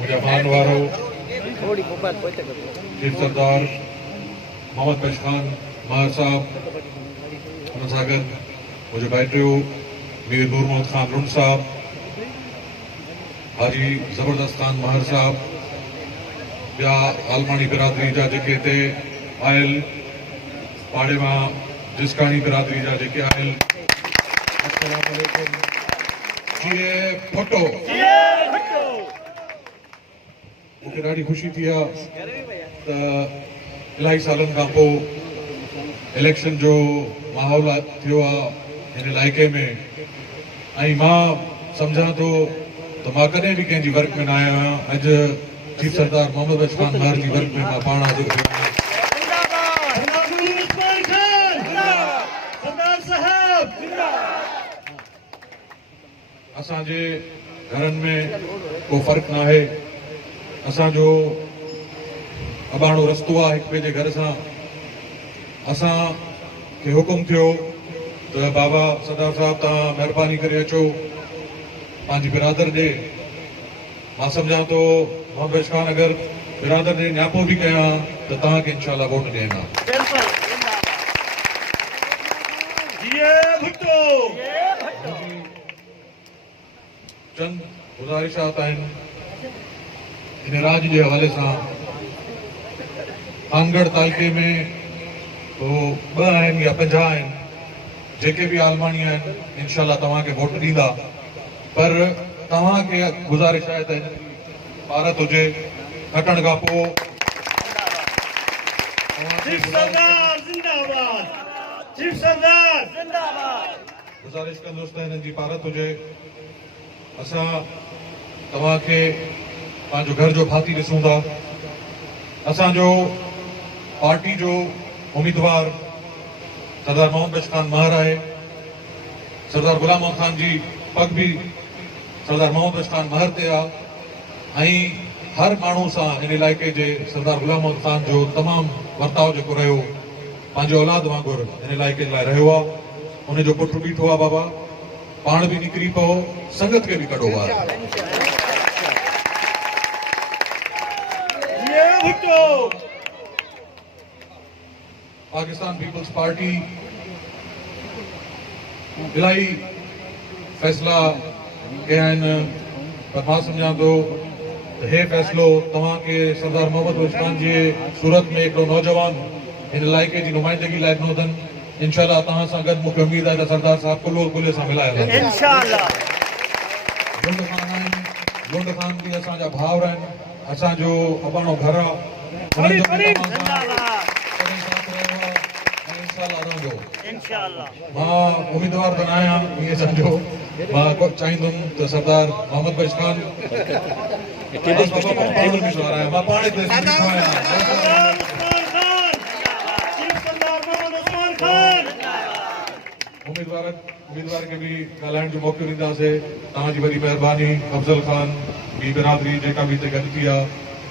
मुझे मान वारो चीफ सरदार मोहम्मद बश खान महर साहब सागर मुझे बैठियो मीर नूर मोहम्मद खान रुन साहब हाजी जबरदस्त खान महर साहब ॿिया आलमानी बिरादरी जा जेके हिते आयल पाड़े मां जिसकानी बिरादरी जा जेके आयल अस्सलाम वालेकुम जीए फोटो मूंखे ॾाढी ख़ुशी थी आहे त इलाही सालनि खां पोइ इलेक्शन जो माहौल थियो आहे हिन इलाइक़े में ऐं मां सम्झां थो त मां कॾहिं बि कंहिंजी वर्क में न आयो आहियां अॼु चीफ सरदार मोहम्मद बश खान महर जी वर्क में मां पाण हाज़िर थियो आहियां असांजे घरनि में को फ़र्क़ु न आहे असांजो अबाणो रस्तो आहे हिक ॿिए जे घर सां असांखे हुकुम थियो त बाबा सरदार साहब तव्हां महिरबानी करे अचो पंहिंजी बिरादर ॾे मां सम्झां थो मोहम्मद बश खान अगरि बिरादर ॾे न्यापो बि कयां त तव्हांखे इनशाला वोट ॾियणा चंद गुज़ारिशात आहिनि इन राज जे हवाले सां आंगड़ तालके में तो 2 आहिनि या 50 आहिनि जेके बि आलमानी आहिनि इनशाला तव्हांखे वोट ॾींदा पर तव्हांखे गुज़ारिश आहे त भारत हुजे खटण खां पोइ गुज़ारिश कंदुसि त हिननि जी भारत हुजे असां तव्हांखे पंहिंजो घर जो भाती ॾिसूं था असांजो पार्टी जो उम्मीदवार सरदार मोहम्मद बश खान महर आहे सरदार गुलाम मोहम्मद खान जी पग भी सरदार मोहम्मद बश खान महर ते आहे ऐं हर माण्हू सां हिन इलाइक़े जे सरदार गुलाम मोहम्मद खान जो तमामु वर्ताव जेको रहियो पंहिंजे औलाद वांगुरु हिन इलाइक़े जे लाइ रहियो आहे उनजो पुटु बीठो आहे बाबा पाण भी निकिरी पओ संगत के भी कढो बार पाकिस्तान पीपल्स पार्टी इलाही फैसला कया आहिनि पर मां सम्झां थो त हे फ़ैसिलो तव्हांखे सरदार मोहम्मद बश खान जे सूरत में हिकिड़ो नौजवान हिन इलाइक़े जी नुमाइंदगी लाइ ॾिनो अथनि इंशाल्लाह तव्हां सां गॾु मूंखे उमेद आहे त सरदार साहब कुल्ले सां मिलाए लुंड खान भी असांजा भाउर आहिनि असांजो अबाणो घर आहे मां उम्मीदवार बि न आहियां ईअं सम्झो मां चाहींदुमि त सरदार मोहम्मद बश खान मां पाण उम्मीदवार के भी ॻाल्हाइण जो मौक़ो ॾींदासीं तव्हांजी वॾी महिरबानी अफ़ज़ल खान ॿी बिरादरी जेका बि हिते गॾु थी आहे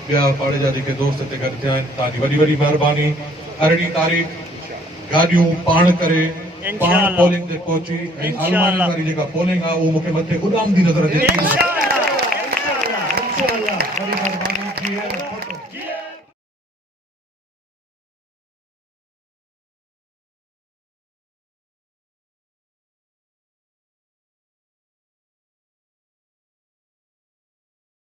ॿिया पाड़े जा जेके दोस्त हिते गॾु थिया आहिनि तव्हांजी वॾी महिरबानी 18 तारीख़ गाॾियूं पाण करे पाण पोलिंग ते पहुची ऐं आलमानी वारी जेका पोलिंग आहे उहो मूंखे मथे उॾामदी नज़र अचे